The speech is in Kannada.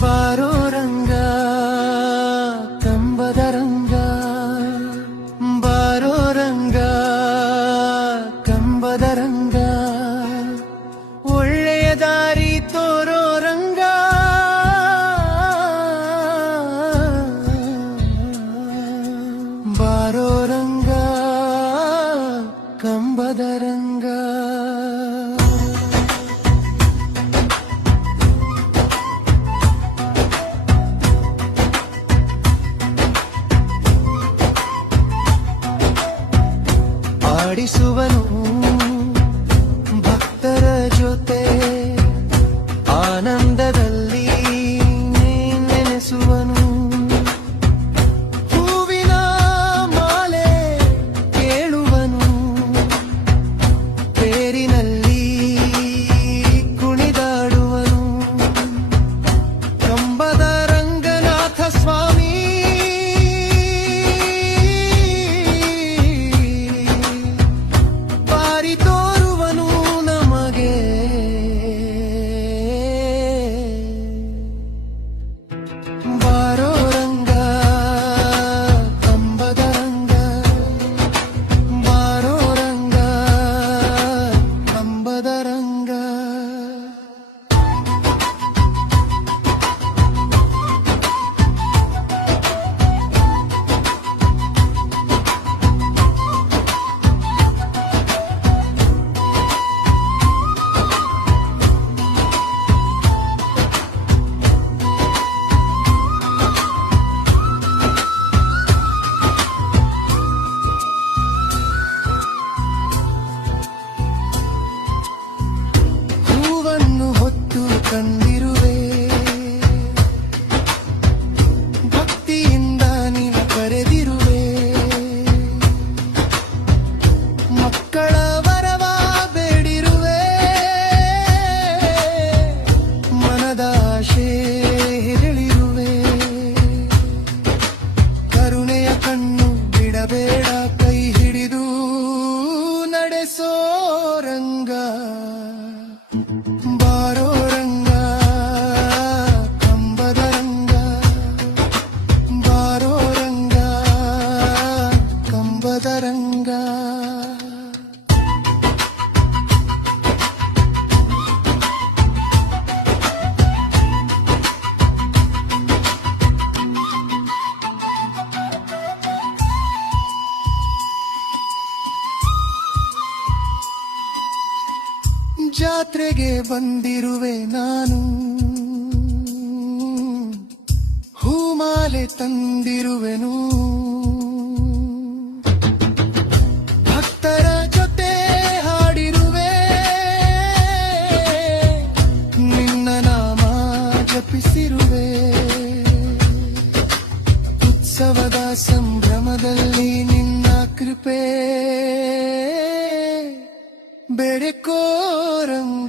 ಬಾರೋ ರಂಗ ಕಂಬದ ರಂಗ, ಬಾರೋ ರಂಗ ಕಂಬದ ರಂಗ, ಒಳ್ಳೆಯ ದಾರಿ ತೋರೋ ರಂಗ. ಬಾರೋ ರಂಗ ಕಂಬದ ರಂಗ. ಆಡಿಸುವನು ಭಕ್ತರ ಜೊತೆ ಆನಂದದಲ್ಲಿ ನೆನೆಸುವನು. ಹೂವಿನ ಮಾಲೆ ಕೇಳುವನು, ತೇರಿನಲ್ಲಿ ಕುಣಿದಾಡುವನು. ಕಂಬದ ರಂಗನಾಥ ಸ್ವಾಮಿ ತೋರುವನು ನಮಗೆ. ಬಾರೋ ರಂಗ ಕಂಬದ ರಂಗ, ಬಾರೋ ರಂಗ ಕಂಬದ ರಂಗ. ಕಂಡಿರುವೆ ಭಕ್ತಿಯಿಂದ ನೀನು ಕರೆದಿರುವೆ. ಮಕ್ಕಳ ವರವ ಬೇಡಿರುವೆ, ಮನದ ಆಶೆ ಹೇಳಿರುವೆ. ಕರುಣೆಯ ಕಣ್ಣು ಬಿಡಬೇಡ, ಕೈ ಹಿಡಿದು ನಡೆಸೋ ರಂಗ. ಬಾರೋ ರಂಗ ಕಂಬದ ರಂಗ, ಬಾರೋ ರಂಗ ಕಂಬದ ರಂಗ. ಜಾತ್ರೆಗೆ ಬಂದಿರುವೆ ನಾನು, ಹೂಮಾಲೆ ತಂದಿರುವೆನು. ಭಕ್ತರ ಜೊತೆ ಹಾಡಿರುವೆ, ನಿನ್ನ ನಾಮ ಜಪಿಸಿರುವೆ. ಉತ್ಸವದ ಸಂಭ್ರಮದಲ್ಲಿ ನಿನ್ನ ಕೃಪೆ ಬೆಳಕೋ ರಂಗ.